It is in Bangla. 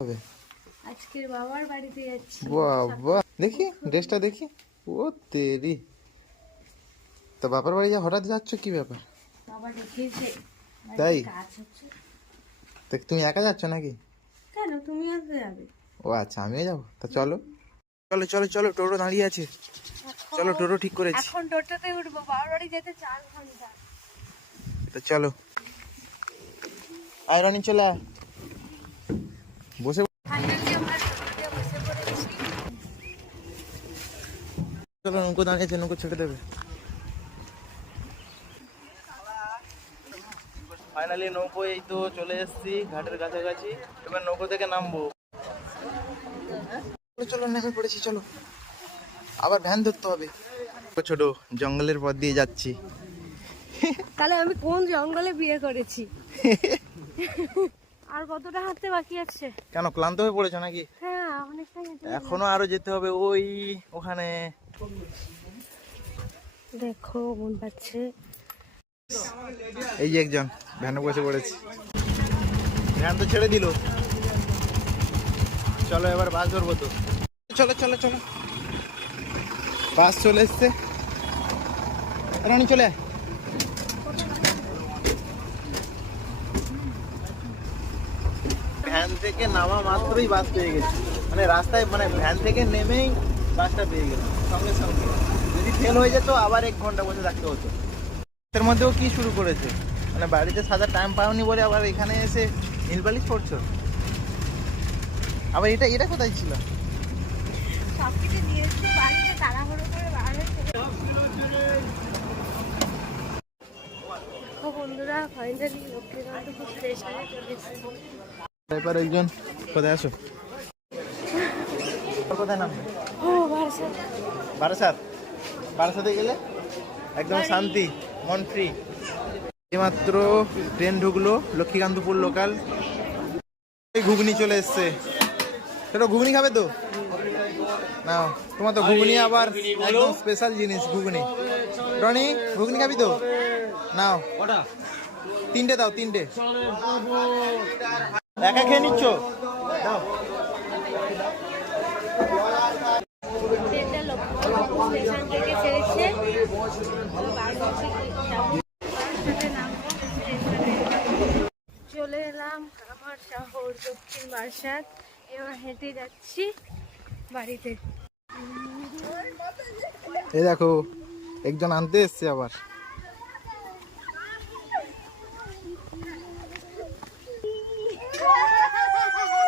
হবে আজকের বাবার বাড়িতে যাচ্ছি। বাবা দেখি ড্রেসটা দেখি। ও তেরি, তো বাবার বাড়ি হঠাৎ যাচ্ছ, কি ব্যাপার? বাবা ডেকেছে, তাই? কাজ হচ্ছে। তো তুমি একা যাচ্ছ নাকি? কেন, তুমি আসবে? যাবে? ও আচ্ছা, আমিও যাবো। তা চলো চলো চলো চলো, টোটো দাঁড়িয়ে আছে, চলো টোটো ঠিক করেছি। এখন টোটোতে উঠবো, বাবার বাড়ি যেতে 4 ঘন্টা। তো চলো, আয়রনি চলে আয়। বসে ফাইনালি আমরা টোটোতে বসে পড়েছি। চলো, নৌকো দাঁড়িয়েছে, নৌকো ছেড়ে দেবে। ফাইনালি নৌকো এই তো চলে এসেছি ঘাটের কাছাকাছি। এবার নৌকো থেকে নামবো। চলো নেমে পড়েছি, চলো। আবার ভ্যান ধরতে হবে। ছোট জঙ্গলের পথ দিয়ে যাচ্ছি। তাহলে আমি কোন জঙ্গলে বিয়ে করেছি? আর কতটা হাঁটতে বাকি আছে? কেন, ক্লান্ত হয়ে পড়েছো নাকি? হ্যাঁ, অনেকটাই হেঁটে এখনো আরো যেতে হবে, ওই ওখানে। দেখো মন পাচ্ছে। এই যে একজন ভ্যানে বসে পড়েছি, ভ্যান তো ছেড়ে দিল। চলো এবার বাস ধরবো তো। চলো চলো চলো, বাস চলে এসছে। রানি চলে আয়। ভ্যান থেকে নামা মাত্রই বাস পেয়ে গেছি, মানে রাস্তায়, মানে ভ্যান থেকে নেমেই বাসটা পেয়ে গেলাম সঙ্গে সঙ্গে। যদি ফেল হয়ে যেত আবার 1 ঘন্টা বসে থাকতে হতো। এর মধ্যেও কি শুরু করেছে, মানে বাড়িতে সাজার টাইম পাওনি বলে আবার এখানে এসে নীলবালিশ করছো। আবার এটা এটা কোথায় ছিল? সবকিছু নিয়ে এসেছি, বাড়িতে তাড়াহুড়ো করে বার হয়েছে। বন্ধুরা ফাইনালি লক্ষ্মীকান্তপুর স্টেশনে চলে এসেছি। এবার একজন কোথায় আসো, কোথায় নামবে? ও বারাসাত। বারাসাত, বারাসাতে গেলে একদম শান্তি, মন ফ্রি। এইমাত্র ট্রেন ঢুকলো লক্ষ্মীকান্তপুর লোকাল। ঘুগনি চলে এসছে। সেটা ঘুগনি খাবে তো নাও, তোমার তো ঘুগনি আবার একদম স্পেশাল জিনিস ঘুগনি। রনি ঘুগনি খাবি তো নাও, 3টে দাও, 3টে। একা খেয়ে নিচ্ছ? দাও। ট্রেনটা লক্ষ্মীকান্তপুর স্টেশন থেকে ছেড়েছে। চলে এলাম আমার শহর দক্ষিণ বারাসাত। এবার হেঁটে যাচ্ছি বাড়িতে। এই দেখো একজন আনতে এসছে আবার।